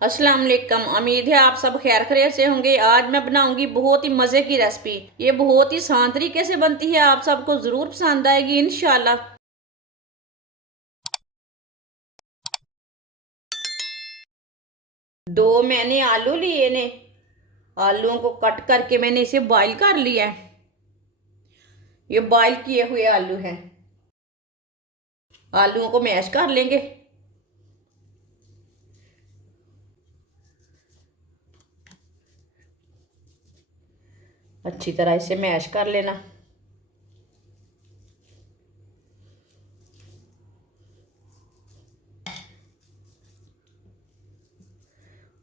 अस्सलाम वालेकुम। उम्मीद है आप सब खैर खैरियत से होंगे। आज मैं बनाऊंगी बहुत ही मज़े की रेसिपी। ये बहुत ही आसान तरीके से बनती है, आप सबको ज़रूर पसंद आएगी इंशाल्लाह। दो मैंने आलू लिए ने। आलूओं को कट करके मैंने इसे बॉईल कर लिया है। ये बॉईल किए हुए आलू हैं। आलूओं को मैश कर लेंगे। अच्छी तरह इसे मैश कर लेना।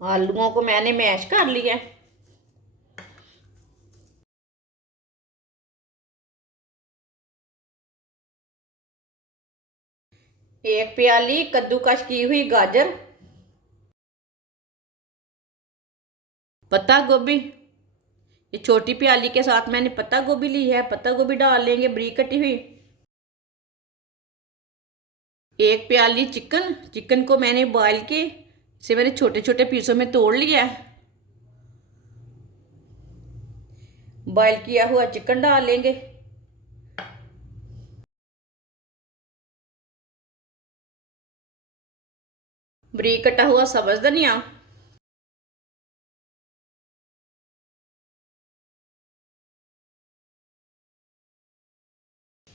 आलूओं को मैंने मैश कर लिया है। एक प्याली कद्दूकश की हुई गाजर, पत्ता गोभी। ये छोटी प्याली के साथ मैंने पत्ता गोभी ली है। पत्ता गोभी डाल लेंगे बारीक कटी हुई। एक प्याली चिकन। चिकन को मैंने बॉईल के इसे मैंने छोटे छोटे पीसों में तोड़ लिया है। बॉईल किया हुआ चिकन डाल लेंगे। बारीक कटा हुआ सब्ज धनिया,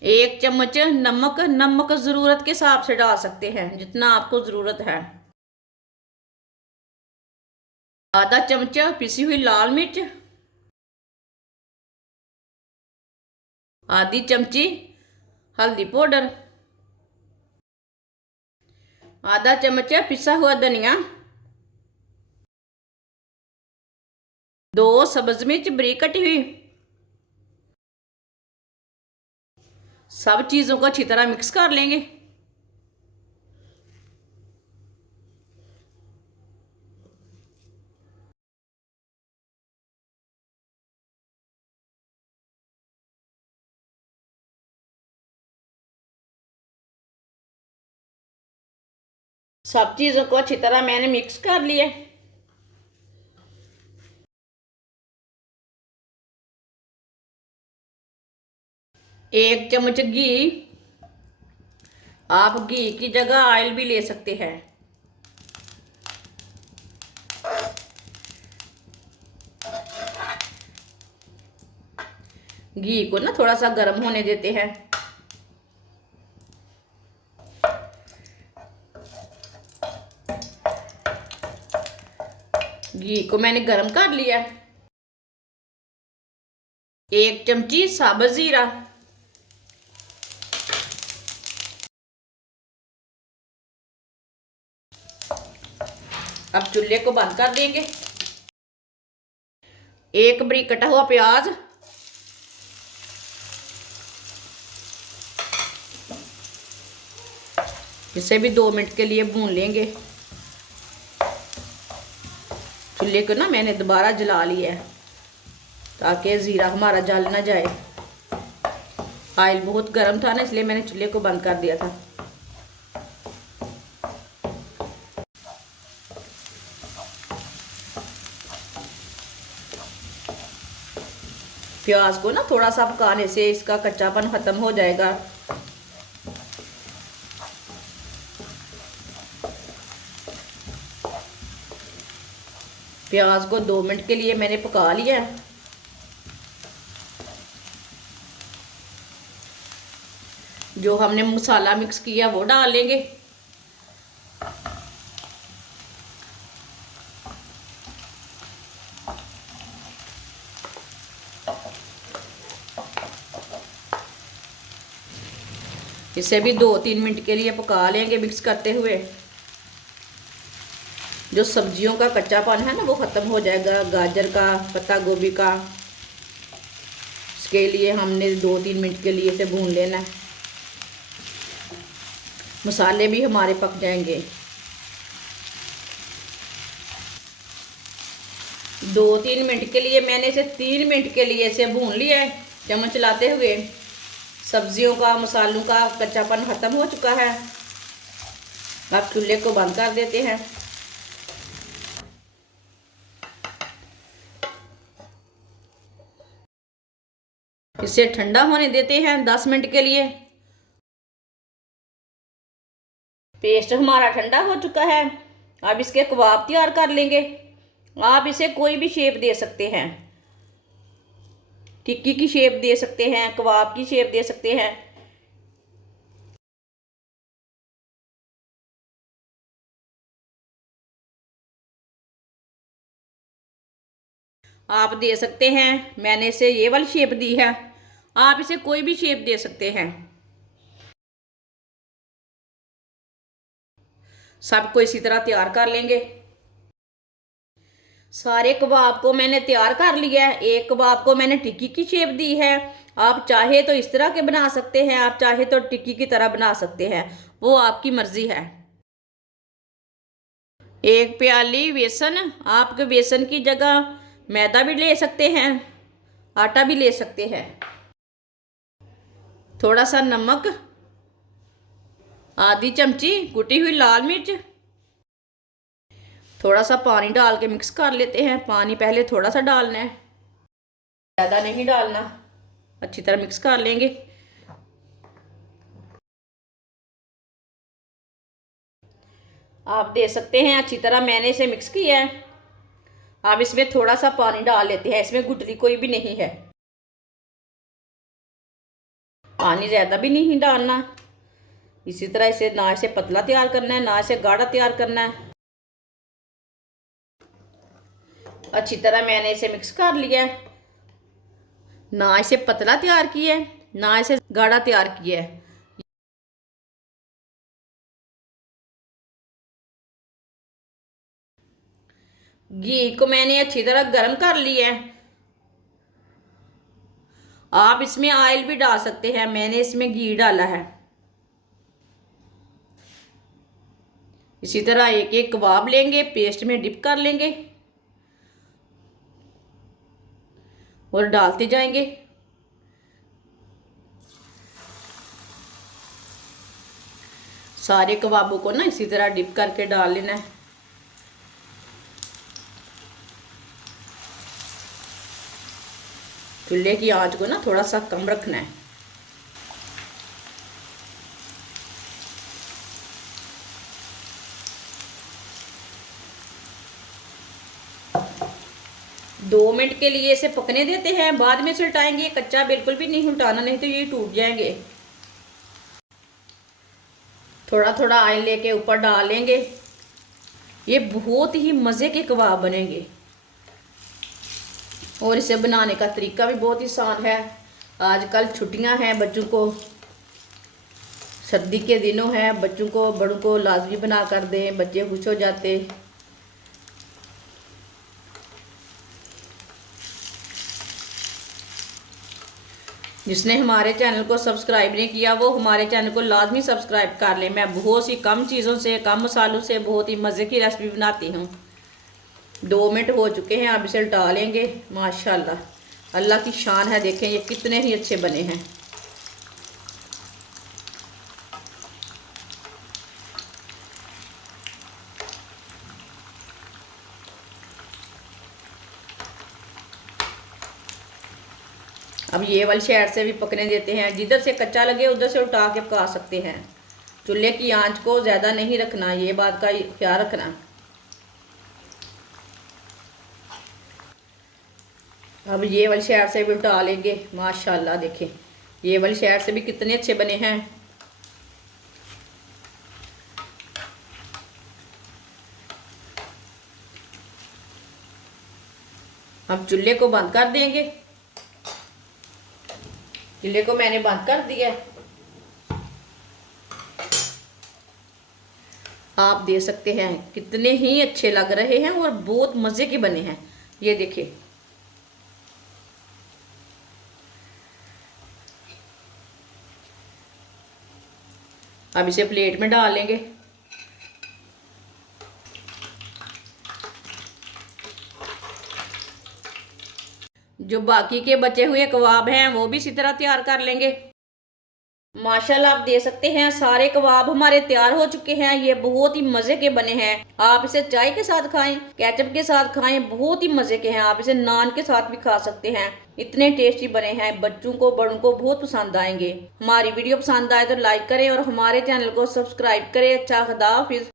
एक चम्मच नमक। नमक ज़रूरत के हिसाब से डाल सकते हैं, जितना आपको ज़रूरत है। आधा चमचा पिसी हुई लाल मिर्च, आधी चमची हल्दी पाउडर, आधा चमचा पिसा हुआ धनिया, दो सब्ज मिर्च बारीक कटी हुई। सब चीज़ों को अच्छी तरह मिक्स कर लेंगे। सब चीज़ों को अच्छी तरह मैंने मिक्स कर लिया। एक चम्मच घी। आप घी की जगह ऑयल भी ले सकते हैं। घी को ना थोड़ा सा गर्म होने देते हैं। घी को मैंने गर्म कर लिया। एक चमची साबुत जीरा, अब चूल्हे को बंद कर देंगे। एक बारीक कटा हुआ प्याज, इसे भी 2 मिनट के लिए भून लेंगे। चूल्हे को ना मैंने दोबारा जला लिया है ताकि ज़ीरा हमारा जल ना जाए। ऑयल बहुत गर्म था ना, इसलिए मैंने चूल्हे को बंद कर दिया था। प्याज को ना थोड़ा सा पकाने से इसका कच्चापन ख़त्म हो जाएगा। प्याज को 2 मिनट के लिए मैंने पका लिया है। जो हमने मसाला मिक्स किया वो डाल लेंगे। इसे भी 2-3 मिनट के लिए पका लेंगे मिक्स करते हुए। जो सब्जियों का कच्चापन है ना वो ख़त्म हो जाएगा, गाजर का, पत्ता गोभी का। इसके लिए हमने 2-3 मिनट के लिए इसे भून लेना है। मसाले भी हमारे पक जाएंगे। 2-3 मिनट के लिए मैंने इसे 3 मिनट के लिए इसे भून लिया है चम्मच चलाते हुए। सब्जियों का, मसालों का कच्चापन ख़त्म हो चुका है। अब चूल्हे को बंद कर देते हैं। इसे ठंडा होने देते हैं 10 मिनट के लिए। पेस्ट हमारा ठंडा हो चुका है। अब इसके कबाब तैयार कर लेंगे। आप इसे कोई भी शेप दे सकते हैं, टिक्की की शेप दे सकते हैं, कबाब की शेप दे सकते हैं। आप दे सकते हैं, मैंने इसे ये वाली शेप दी है, आप इसे कोई भी शेप दे सकते हैं। सबको इसी तरह तैयार कर लेंगे। सारे कबाब को मैंने तैयार कर लिया है। एक कबाब को मैंने टिक्की की शेप दी है। आप चाहे तो इस तरह के बना सकते हैं, आप चाहे तो टिक्की की तरह बना सकते हैं, वो आपकी मर्जी है। एक प्याली बेसन, आप बेसन की जगह मैदा भी ले सकते हैं, आटा भी ले सकते हैं। थोड़ा सा नमक, आधी चमची कुटी हुई लाल मिर्च, थोड़ा सा पानी डाल के मिक्स कर लेते हैं। पानी पहले थोड़ा सा डालना है, ज़्यादा नहीं डालना। अच्छी तरह मिक्स कर लेंगे। आप दे सकते हैं, अच्छी तरह मैंने इसे मिक्स किया है। अब इसमें थोड़ा सा पानी डाल लेते हैं। इसमें गुठली कोई भी नहीं है, पानी ज़्यादा भी नहीं डालना। इसी तरह इसे ना इसे पतला तैयार करना है, ना इसे गाढ़ा तैयार करना है। अच्छी तरह मैंने इसे मिक्स कर लिया है। ना इसे पतला तैयार किया है, ना इसे गाढ़ा तैयार किया है। घी को मैंने अच्छी तरह गर्म कर लिया है। आप इसमें ऑयल भी डाल सकते हैं, मैंने इसमें घी डाला है। इसी तरह एक एक कबाब लेंगे, पेस्ट में डिप कर लेंगे और डालते जाएंगे। सारे कबाबों को ना इसी तरह डिप करके डाल लेना है। चूल्हे की आंच को ना थोड़ा सा कम रखना है। दो मिनट के लिए इसे पकने देते हैं, बाद में इसे उल्टाएंगे। कच्चा बिल्कुल भी नहीं उल्टाना, नहीं तो ये टूट जाएंगे। थोड़ा थोड़ा ऑयल लेके ऊपर डालेंगे। ये बहुत ही मज़े के कबाब बनेंगे और इसे बनाने का तरीका भी बहुत ही आसान है। आजकल छुट्टियां हैं बच्चों को, सर्दी के दिनों हैं, बच्चों को बड़ों को लाजमी बना कर दें, बच्चे खुश हो जाते। जिसने हमारे चैनल को सब्सक्राइब नहीं किया वो हमारे चैनल को लाजमी सब्सक्राइब कर ले। मैं बहुत सी कम चीज़ों से, कम मसालों से बहुत ही मज़े की रेसिपी बनाती हूँ। 2 मिनट हो चुके हैं, अब इसे उल्टा लेंगे। माशाल्लाह, अल्लाह की शान है। देखें ये कितने ही अच्छे बने हैं। अब ये वाली साइड से भी पकने देते हैं। जिधर से कच्चा लगे उधर से उठा के पका सकते हैं। चूल्हे की आंच को ज़्यादा नहीं रखना, ये बात का ख्याल रखना। अब ये वाली साइड से भी उठा लेंगे। माशाल्लाह देखें ये वाली साइड से भी कितने अच्छे बने हैं। अब चूल्हे को बंद कर देंगे। चूल्हे को मैंने बंद कर दिया। आप दे सकते हैं, कितने ही अच्छे लग रहे हैं और बहुत मज़े के बने हैं। ये देखिए अब इसे प्लेट में डाल लेंगे। जो बाकी के बचे हुए कबाब हैं वो भी इसी तरह तैयार कर लेंगे। माशाल्लाह आप देख सकते हैं सारे कबाब हमारे तैयार हो चुके हैं। ये बहुत ही मजे के बने हैं। आप इसे चाय के साथ खाएं, केचप के साथ खाएं, बहुत ही मजे के हैं। आप इसे नान के साथ भी खा सकते हैं। इतने टेस्टी बने हैं, बच्चों को बड़ों को बहुत पसंद आएंगे। हमारी वीडियो पसंद आए तो लाइक करें और हमारे चैनल को सब्सक्राइब करें। अच्छा, खुदा हाफिज।